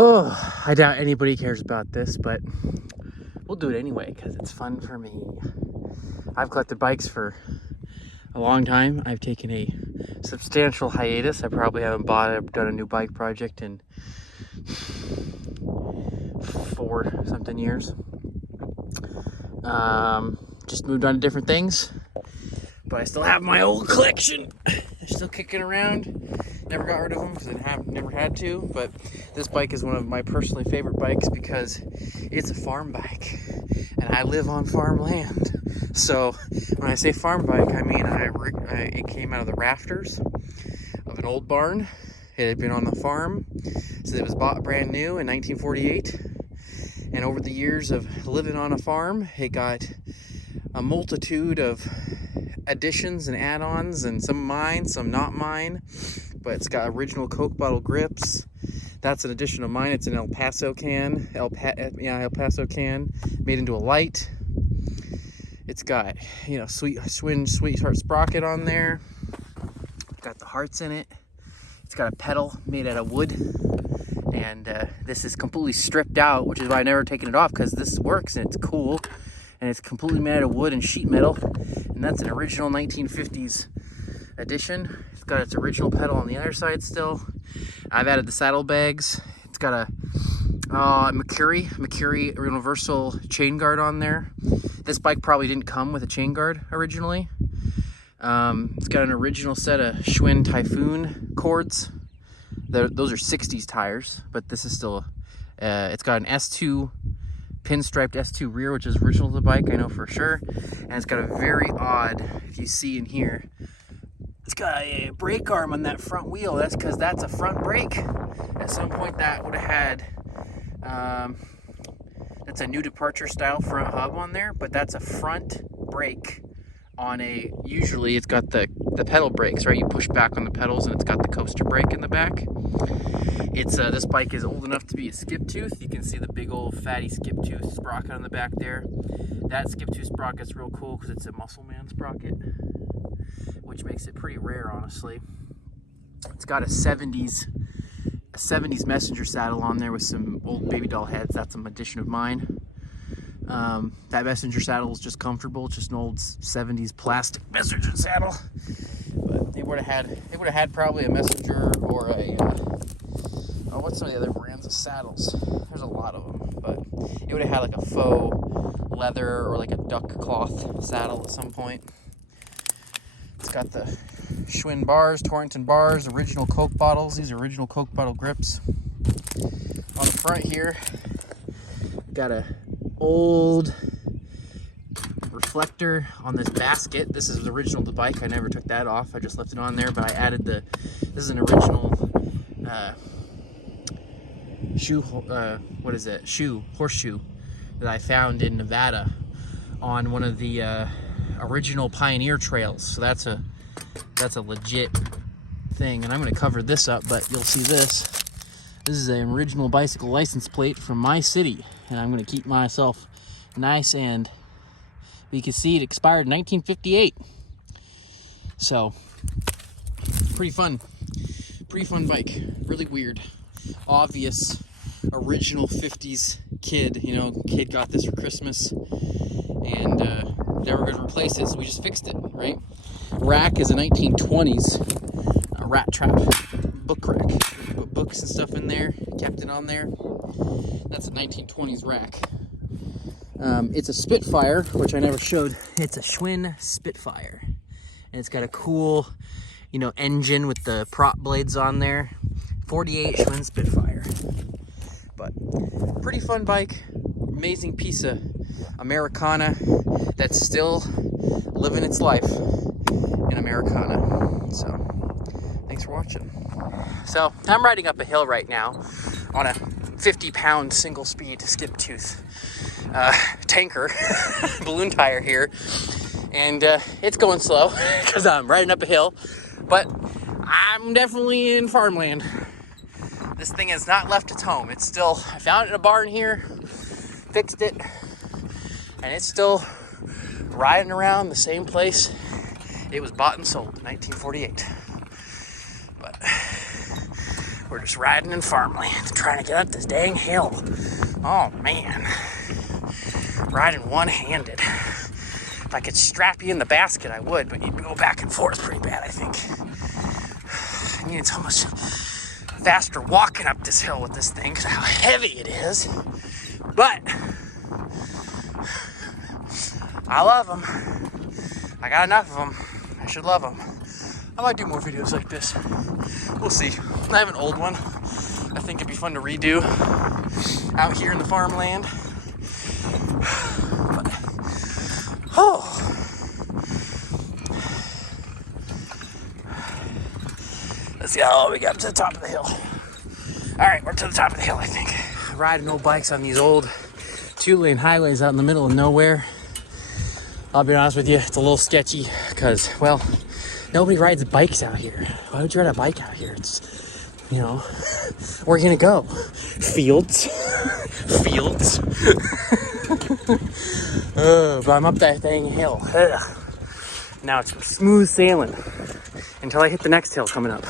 Oh, I doubt anybody cares about this, but we'll do it anyway because it's fun for me. I've collected bikes for a long time. I've taken a substantial hiatus. I probably haven't done a new bike project in 4 something years. Just moved on to different things, but I still have my old collection. They're still kicking around. Never got rid of them because I never had to, but this bike is one of my personally favorite bikes because it's a farm bike and I live on farmland. So when I say farm bike, I mean it came out of the rafters of an old barn. It had been on the farm, so it was bought brand new in 1948. And over the years of living on a farm, it got a multitude of additions and add-ons, and some mine, some not mine. But it's got original Coke bottle grips. That's an addition of mine. It's an El Paso can, El Paso can, made into a light. It's got, Schwinn Sweetheart sprocket on there. Got the hearts in it. It's got a pedal made out of wood. And this is completely stripped out, which is why I've never taken it off, because this works and it's cool. And it's completely made out of wood and sheet metal. And that's an original 1950s edition. It's got its original pedal on the other side still. I've added the saddlebags. It's got a Mercury universal chain guard on there. This bike probably didn't come with a chain guard originally. It's got an original set of Schwinn Typhoon cords. Those are 60s tires, but this is still, it's got an S2 pinstriped S2 rear, which is original to the bike, I know for sure. And it's got a very odd, if you see in here, it's got a brake arm on that front wheel. That's because that's a front brake. At some point that would have had, that's a new departure style front hub on there, but that's a front brake on usually it's got the pedal brakes, right? You push back on the pedals and it's got the coaster brake in the back. This bike is old enough to be a skip tooth. You can see the big old fatty skip tooth sprocket on the back there. That skip tooth sprocket's real cool because it's a muscle man sprocket, which makes it pretty rare, honestly. It's got a 70s messenger saddle on there with some old baby doll heads. That's an addition of mine. That messenger saddle is just comfortable. It's just an old 70s plastic messenger saddle. But they would have had probably a messenger or what's some of the other brands of saddles? There's a lot of them, but it would have had like a faux leather or like a duck cloth saddle at some point. It's got the Schwinn bars, Torrington bars, original Coke bottles. These are original Coke bottle grips. On the front here, got a old reflector on this basket. This is original to the bike. I never took that off. I just left it on there, but I added this is an original horseshoe that I found in Nevada on one of the original pioneer trails. So that's a legit thing, and I'm going to cover this up, but you'll see this is an original bicycle license plate from my city, and I'm going to keep myself nice, and you can see it expired in 1958. So pretty fun bike. Really weird, obvious original 50s kid got this for Christmas, and they were going to replace it, so we just fixed it, right? Rack is a 1920s rat trap book rack. Put books and stuff in there, kept it on there. That's a 1920s rack. It's a Spitfire, which I never showed. It's a Schwinn Spitfire, and it's got a cool engine with the prop blades on there. 48 Schwinn Spitfire. But pretty fun bike, amazing piece of Americana that's still living its life in Americana. So thanks for watching. So I'm riding up a hill right now on a 50-pound single speed skip tooth tanker balloon tire here, and it's going slow because I'm riding up a hill, but I'm definitely in farmland. This thing has not left its home. It's still, I found it in a barn here, fixed it, and it's still riding around the same place it was bought and sold in 1948. But We're just riding in farmland, trying to get up this dang hill. Oh man, riding one-handed. If I could strap you in the basket, I would, but you'd go back and forth pretty bad, I think. I mean, it's so much faster walking up this hill with this thing because of how heavy it is. But I love them. I got enough of them. I should love them. I might do more videos like this. We'll see. I have an old one I think it'd be fun to redo out here in the farmland. But, oh. Let's see how long we got up to the top of the hill. All right, we're to the top of the hill, I think. Riding old bikes on these old two-lane highways out in the middle of nowhere. I'll be honest with you, it's a little sketchy because, well, nobody rides bikes out here. Why would you ride a bike out here? It's, you know, where are you gonna go? Fields. Fields. But I'm up that dang hill. Ugh. Now it's smooth sailing until I hit the next hill coming up.